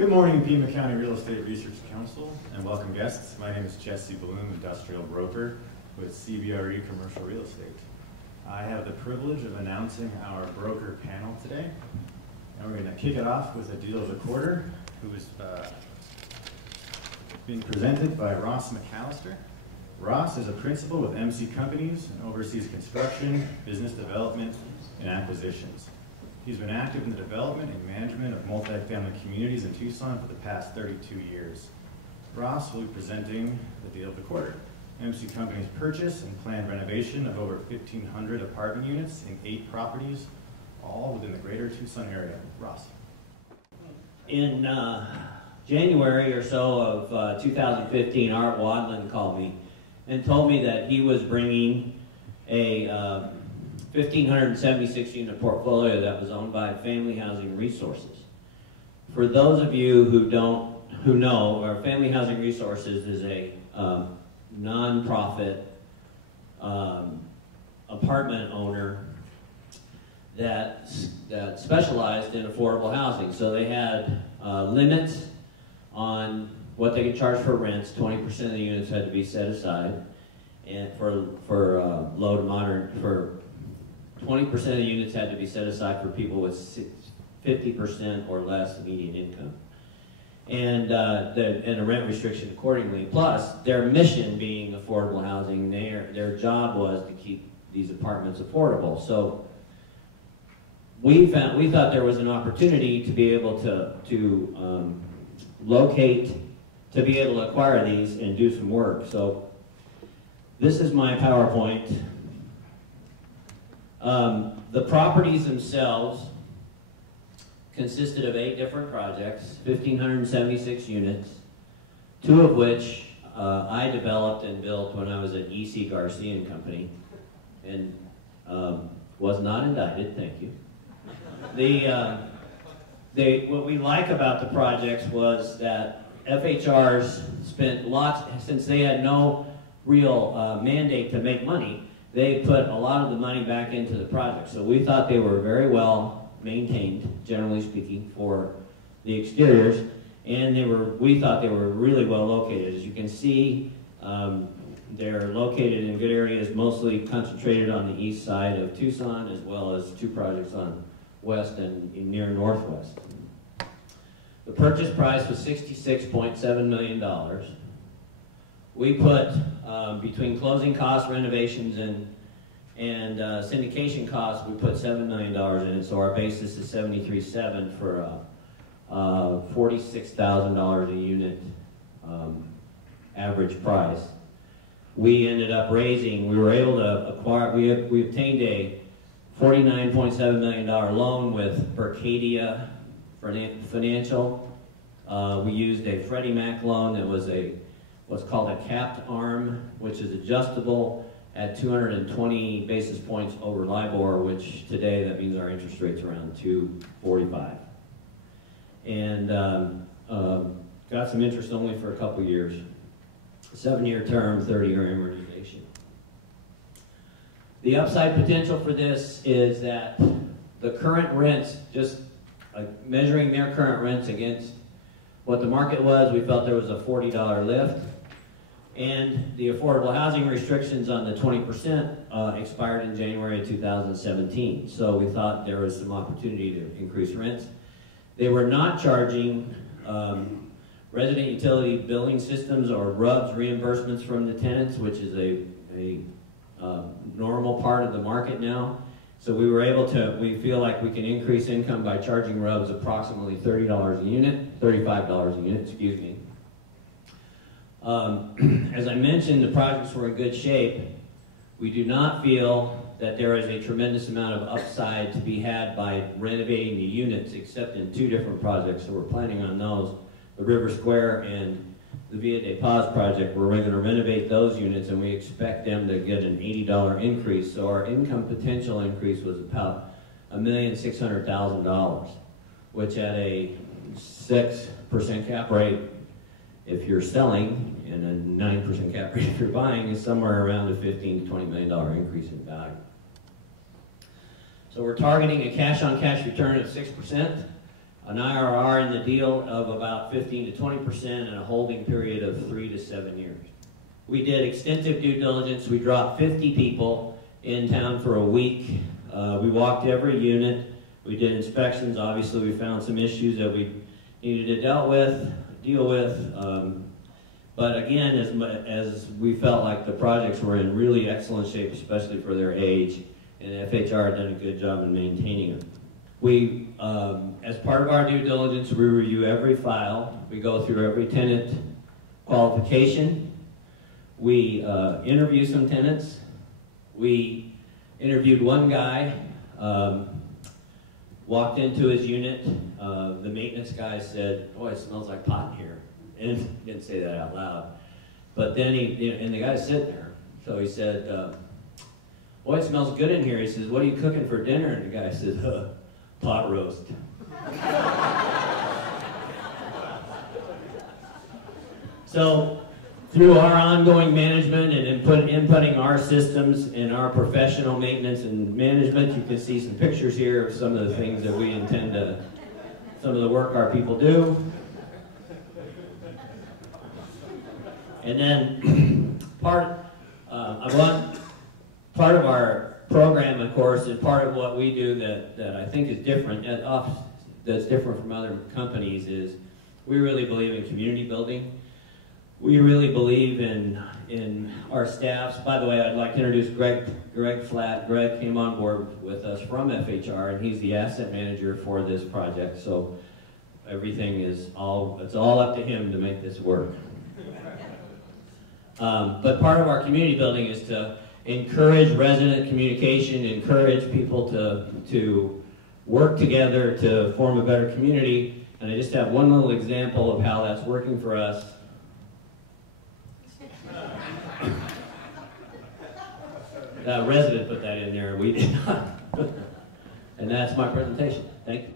Good morning, Pima County Real Estate Research Council, and welcome guests. My name is Jesse Bloom, industrial broker with CBRE Commercial Real Estate. I have the privilege of announcing our broker panel today, and we're going to kick it off with a deal of the quarter, who is being presented by Ross McAllister. Ross is a principal with MC Companies and oversees construction, business development, and acquisitions. He's been active in the development and management of multifamily communities in Tucson for the past 32 years. Ross will be presenting the deal of the quarter. MC Companies' purchase and planned renovation of over 1,500 apartment units in 8 properties, all within the greater Tucson area. Ross. In January or so of 2015, Art Wadlin called me and told me that he was bringing a 1,576 unit portfolio that was owned by Family Housing Resources. For those of you who know, our Family Housing Resources is a non-profit apartment owner that specialized in affordable housing. So they had limits on what they could charge for rents. 20% of the units had to be set aside, and for low to moderate, for 20% of the units had to be set aside for people with 50% or less median income, and a rent restriction accordingly. Plus, their mission being affordable housing, their job was to keep these apartments affordable. So we thought there was an opportunity to be able to locate, to be able to acquire these and do some work. So this is my PowerPoint. The properties themselves consisted of 8 different projects, 1,576 units, 2 of which I developed and built when I was at E.C. Garcia and Company, and was not indicted, thank you. What we like about the projects was that FHRs spent lots, since they had no real mandate to make money, they put a lot of the money back into the project. So we thought they were very well maintained, generally speaking, for the exteriors, and we thought they were really well located. As you can see, they're located in good areas, mostly concentrated on the east side of Tucson, as well as 2 projects on west and near northwest. The purchase price was $66.7 million. We put, between closing costs, renovations, and syndication costs, we put $7 million in it, so our basis is $73.7 for $46,000 a unit average price. We ended up raising, we were able to acquire, we obtained a $49.7 million loan with Berkadia Financial. We used a Freddie Mac loan that was what's called a capped arm, which is adjustable at 220 basis points over LIBOR, which today that means our interest rate's around 245. And got some interest only for a couple years. 7-year term, 30-year amortization. The upside potential for this is that the current rents, just measuring their current rents against what the market was, we felt there was a $40 lift. And the affordable housing restrictions on the 20% expired in January of 2017. So we thought there was some opportunity to increase rents. They were not charging resident utility billing systems or RUBS reimbursements from the tenants, which is a normal part of the market now. So we were able to, we feel like we can increase income by charging RUBS approximately $30 a unit, $35 a unit, excuse me. As I mentioned, the projects were in good shape. We do not feel that there is a tremendous amount of upside to be had by renovating the units, except in 2 different projects. So we're planning on those, the River Square and the Villa de Paz project, where we're going to renovate those units, and we expect them to get an $80 increase. So our income potential increase was about $1,600,000, which at a 6% cap rate if you're selling, and a 9% cap rate if you're buying, is somewhere around a $15 to $20 million increase in value. So we're targeting a cash-on-cash return of 6%. an IRR in the deal of about 15 to 20% and a holding period of 3 to 7 years. We did extensive due diligence. We dropped 50 people in town for a week. We walked every unit. We did inspections. Obviously, we found some issues that we needed to deal with. But again, as we felt like the projects were in really excellent shape, especially for their age, and FHR had done a good job in maintaining them. We, as part of our due diligence, we review every file. We go through every tenant qualification. We interview some tenants. We interviewed one guy, walked into his unit. The maintenance guy said, "Boy, it smells like pot in here." And he didn't say that out loud. But then and the guy's sitting there. So he said, "Boy, it smells good in here." He says, "What are you cooking for dinner?" And the guy says, "Pot roast." So through our ongoing management and inputting our systems and our professional maintenance and management, you can see some pictures here of some of the things that we intend to, some of the work our people do. And then part of our program, of course, and part of what we do that I think is different, that's different from other companies, is we really believe in community building. We really believe in our staffs. By the way, I'd like to introduce Greg Flatt. Greg came on board with us from FHR, and he's the asset manager for this project. So everything it's all up to him to make this work. But part of our community building is to encourage resident communication, encourage people to work together to form a better community. And I just have one little example of how that's working for us. Resident put that in there, we did not. And that's my presentation. Thank you.